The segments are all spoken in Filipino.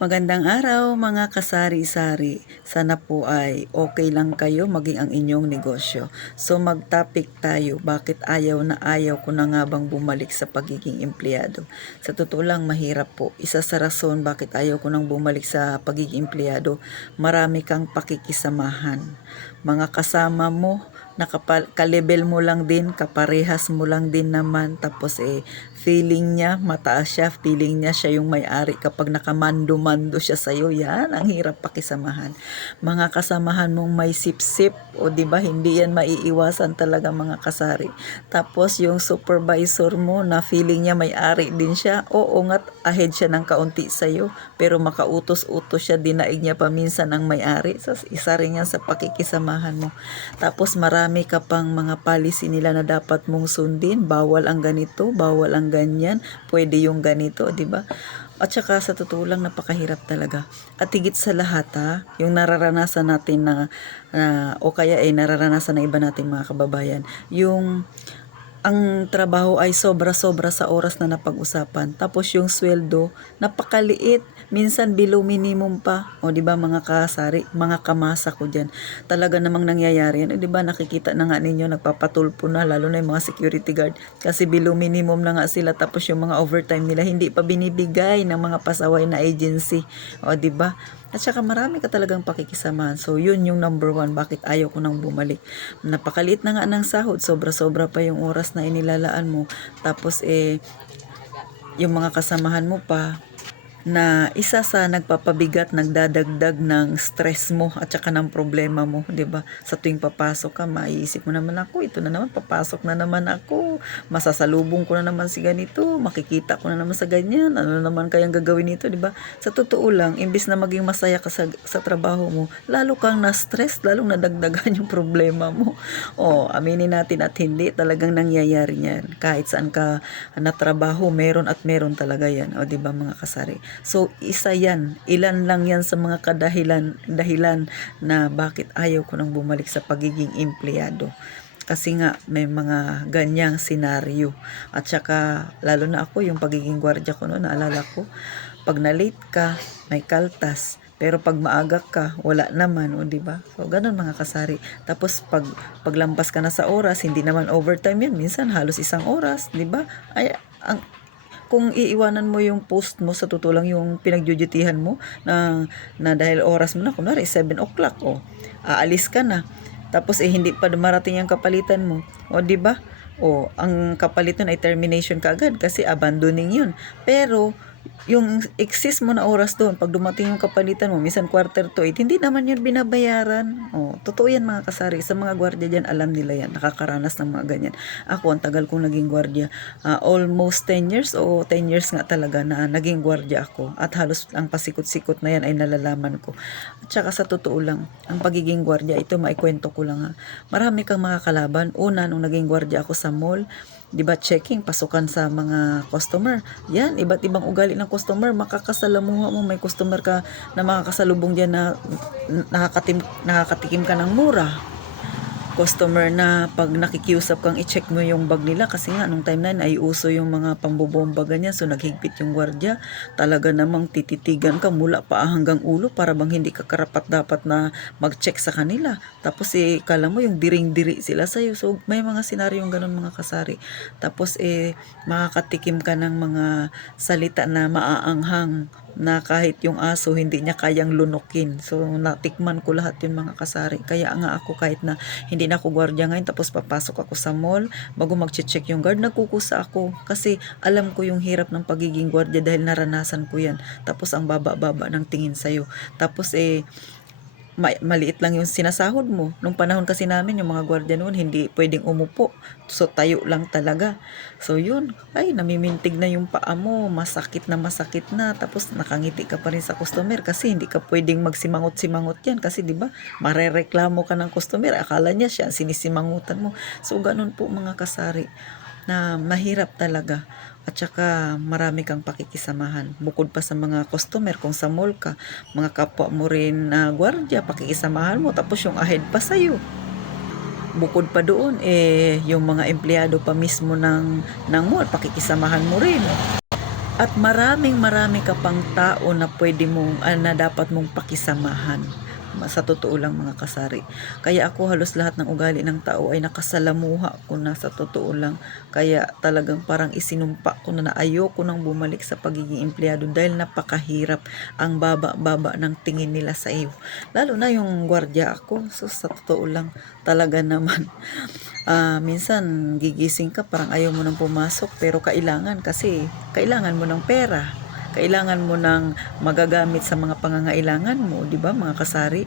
Magandang araw mga kasari-sari. Sana po ay okay lang kayo maging ang inyong negosyo. So mag-topic tayo, bakit ayaw na ayaw ko na nga bang bumalik sa pagiging empleyado? Sa totoo lang mahirap po. Isa sa rason bakit ayaw ko nang bumalik sa pagiging empleyado, marami kang pakikisamahan. Mga kasama mo, kalebel mo lang din, kaparehas mo lang din naman, tapos feeling niya, mataas siya, feeling niya siya yung may-ari kapag nakamando-mando siya sa'yo, yan, ang hirap pakisamahan. Mga kasamahan mong may sip-sip, o di ba hindi yan maiiwasan talaga mga kasari. Tapos yung supervisor mo na feeling niya may-ari din siya, oo nga't ahead siya ng kaunti sa'yo, pero makautos-utos siya, dinaig niya pa minsan ang may-ari. So, isa rin yan sa pakikisamahan mo. Tapos marami ka pang mga policy nila na dapat mong sundin, bawal ang ganito, bawal ang ganyan, pwede yung ganito, di ba? At saka sa totoo lang napakahirap talaga. At higit sa lahat yung nararanasan natin o kaya nararanasan ng iba nating mga kababayan, yung ang trabaho ay sobra-sobra sa oras na napag-usapan. Tapos yung sweldo, napakaliit. Minsan below minimum pa. O di ba mga kasari, mga kamasa ko diyan. Talaga namang nangyayari yan. O di ba nakikita na nga ninyo, nagpapatulpo na, lalo na yung mga security guard. Kasi below minimum na nga sila. Tapos yung mga overtime nila, hindi pa binibigay ng mga pasaway na agency. O di ba? At saka marami ka talagang pakikisamahan. So, yun yung number one. Bakit ayaw ko nang bumalik? Napakaliit na nga ng sahod. Sobra-sobra pa yung oras na inilalaan mo. Tapos, yung mga kasamahan mo pa, na isa sa nagpapabigat, nagdadagdag ng stress mo at saka ng problema mo, 'di ba? Sa tuwing papasok ka, maiisip mo naman, ako ito na naman, papasok na naman ako, masasalubong ko na naman si ganito, makikita ko na naman sa ganyan, ano na naman kayang gagawin nito, 'di ba? Sa totoo lang, imbis na maging masaya ka sa trabaho mo, lalo kang na-stress, lalong nadagdagan yung problema mo. Aminin natin at hindi, talagang nangyayari yan. Kahit saan ka na trabaho, meron at meron talaga yan. 'Di ba mga kasari? So, isa yan. Ilan lang yan sa mga dahilan na bakit ayaw ko nang bumalik sa pagiging empleyado. Kasi nga, may mga ganyang senaryo. At saka, lalo na ako, yung pagiging gwardiya ko noon, naalala ko, pag na-late ka, may kaltas. Pero pag maaga ka, wala naman, di ba? So, ganun mga kasari. Tapos, paglampas ka na sa oras, hindi naman overtime yan. Minsan, halos 1 oras, di ba? Kung iiwanan mo yung post mo, sa totoo lang yung pinagdudutihan mo na dahil oras mo na, kunwari 7 o'clock, aalis ka na. Tapos hindi pa dumarating yung kapalitan mo. Di ba? Ang kapalitan ay termination kaagad kasi abandoning yun. Pero yung excess mo na oras doon, pag dumating yung kapalitan mo, minsan 7:45, hindi naman yun binabayaran. Totoo yan mga kasari. Sa mga gwardiya dyan, alam nila yan. Nakakaranas ng mga ganyan. Ako, ang tagal kong naging gwardiya. Almost 10 years o 10 years nga talaga na naging gwardiya ako. At halos ang pasikot-sikot na yan ay nalalaman ko. At saka sa totoo lang, ang pagiging gwardiya, ito maikwento ko lang Marami kang mga kalaban. Una, nung naging gwardiya ako sa mall, di ba checking, pasukan sa mga customer. Yan, iba't ibang ugali ng customer. Makakasalamuha mo, may customer ka na makakasalubong dyan na nakakatikim ka ng mura. Customer na pag nakikiusap kang i-check mo yung bag nila kasi nga nung time na yun ay uso yung mga pambobomba ganyan, so naghigpit yung gwardiya, talaga namang tititigan ka mula paa hanggang ulo para bang hindi ka karapat dapat na mag-check sa kanila. Tapos kala mo yung diring-diri sila sa'yo. So may mga senaryong ganun mga kasari. Tapos makakatikim ka ng mga salita na maaanghang na kahit yung aso hindi niya kayang lunukin. So natikman ko lahat yun mga kasari. Kaya nga ako, kahit na hindi na ako gwardiya ngayon, tapos papasok ako sa mall, bago mag-check yung guard, nagkukusa ako kasi alam ko yung hirap ng pagiging gwardiya dahil naranasan ko yan. Tapos ang baba-baba ng tingin sa'yo. Tapos maliit lang yung sinasahod mo. Nung panahon kasi namin, yung mga gwardiya noon, hindi pwedeng umupo. So, tayo lang talaga. So, yun. Ay, namimintig na yung paa mo. Masakit na. Tapos, nakangiti ka pa rin sa customer kasi hindi ka pwedeng magsimangot-simangot yan. Kasi, di ba, marereklamo ka ng customer. Akala niya siya, sinisimangutan mo. So, ganun po mga kasari na mahirap talaga. At saka marami kang pakikisamahan. Bukod pa sa mga customer, kung sa mall ka, mga kapwa mo rin na gwardiya, pakikisamahan mo. Tapos yung ahead pa sa'yo. Bukod pa doon, yung mga empleyado pa mismo ng mall, pakikisamahan mo rin. At maraming ka pang tao na pwede mong na dapat mong pakisamahan. Sa totoo lang mga kasari. Kaya ako halos lahat ng ugali ng tao ay nakasalamuha ko na sa totoo lang. Kaya talagang parang isinumpa ko na ayoko nang bumalik sa pagiging empleyado dahil napakahirap, ang baba-baba ng tingin nila sa iyo. Lalo na yung gwardiya ako. So sa totoo lang talaga naman. Minsan gigising ka parang ayaw mo nang pumasok pero kailangan kasi kailangan mo ng pera. Kailangan mo ng magagamit sa mga pangangailangan mo, 'di ba mga kasari?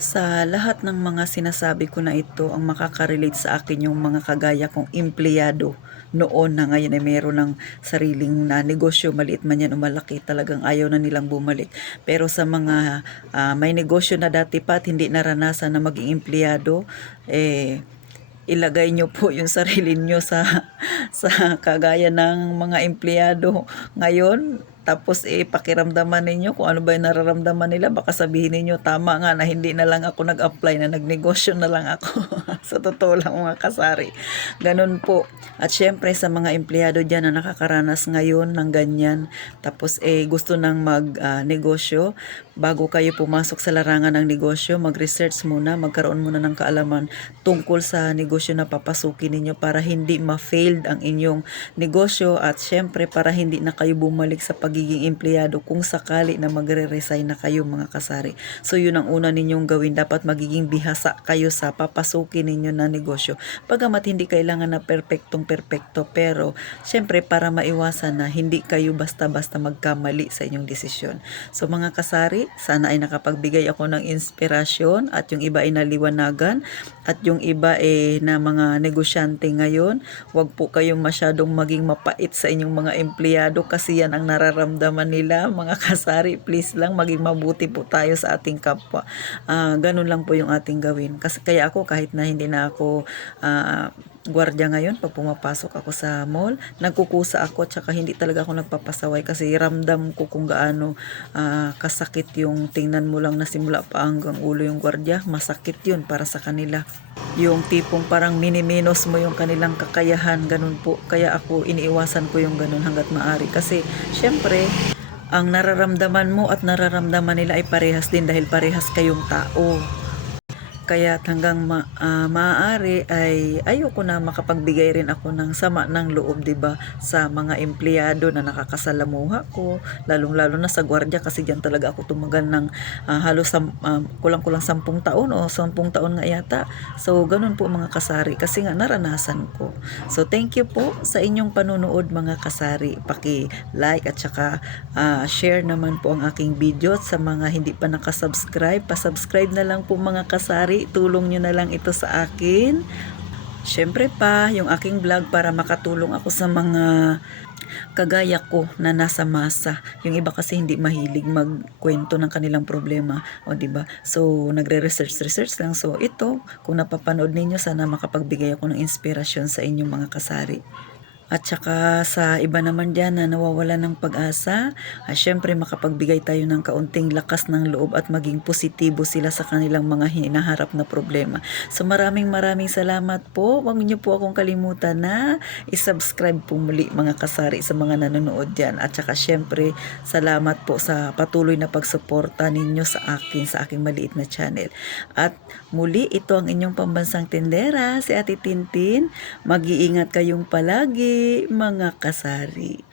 Sa lahat ng mga sinasabi ko na ito, ang makaka-relate sa akin yung mga kagaya kong empleyado noon na ngayon ay meron ng sariling na negosyo, maliit man yan o malaki, talagang ayaw na nilang bumalik. Pero sa mga may negosyo na dati pa at hindi naranasan na maging empleyado, ilagay nyo po yung sarili nyo sa sa kagaya ng mga empleyado ngayon, tapos pakiramdaman ninyo kung ano ba yung nararamdaman nila. Baka sabihin ninyo, tama nga na hindi na lang ako nag-apply, na nagnegosyo na lang ako. Sa totoo lang mga kasari, ganun po. At syempre sa mga empleyado dyan na nakakaranas ngayon ng ganyan, tapos gusto nang mag negosyo, bago kayo pumasok sa larangan ng negosyo, mag-research muna, magkaroon muna ng kaalaman tungkol sa negosyo na papasukin ninyo para hindi ma-failed ang inyong negosyo, at syempre para hindi na kayo bumalik sa pagiging empleyado kung sakali na magre-resign na kayo mga kasari. So yun ang una ninyong gawin, dapat magiging bihasa kayo sa papasukin ninyo na negosyo. Pagamat hindi kailangan na perpektong-perpekto, pero syempre para maiwasan na hindi kayo basta-basta magkamali sa inyong desisyon. So mga kasari, sana ay nakapagbigay ako ng inspirasyon at yung iba ay naliwanagan, at yung iba na mga negosyante ngayon, wag po kayong masyadong maging mapait sa inyong mga empleyado kasi yan ang nararamdaman nila mga kasari. Please lang, maging mabuti po tayo sa ating kapwa. Ganun lang po yung ating gawin. Kasi kaya ako, kahit na hindi na ako gwardiya ngayon, pag pumapasok ako sa mall, nagkukusa ako, tsaka hindi talaga ako nagpapasaway kasi ramdam ko kung gaano kasakit yung tingnan mo lang na simula pa hanggang ulo yung gwardiya. Masakit yun para sa kanila. Yung tipong parang miniminos mo yung kanilang kakayahan, ganun po. Kaya ako iniiwasan ko yung ganun hanggat maaari. Kasi syempre, ang nararamdaman mo at nararamdaman nila ay parehas din dahil parehas kayong tao. Kaya hanggang maaari ay ayoko na makapagbigay rin ako ng sama ng loob, 'di ba, sa mga empleyado na nakakasalamuha ko, lalong-lalo na sa gwardiya kasi diyan talaga ako tumagal ng halos kulang-kulang 10 taon o 10 taon nga yata. So ganun po mga kasari kasi nga naranasan ko. So thank you po sa inyong panunood mga kasari. Paki-like at saka share naman po ang aking video, at sa mga hindi pa nakasubscribe, pa-subscribe na lang po mga kasari. Tulong nyo na lang ito sa akin. Syempre pa, yung aking vlog para makatulong ako sa mga kagaya ko na nasa masa. Yung iba kasi hindi mahilig magkwento ng kanilang problema, o di ba? So nagre-research lang. So ito, kung napapanood ninyo, sana makapagbigay ako ng inspirasyon sa inyong mga kasari. At saka sa iba naman dyan na nawawala ng pag-asa, syempre makapagbigay tayo ng kaunting lakas ng loob at maging positibo sila sa kanilang mga hinaharap na problema. So maraming salamat po. Huwag niyo po akong kalimutan na isubscribe po muli mga kasari sa mga nanonood dyan. At saka syempre salamat po sa patuloy na pagsuporta ninyo sa akin, sa aking maliit na channel. At muli, ito ang inyong pambansang tindera, si Ate Tintin. Mag-iingat kayong palagi mga kasari.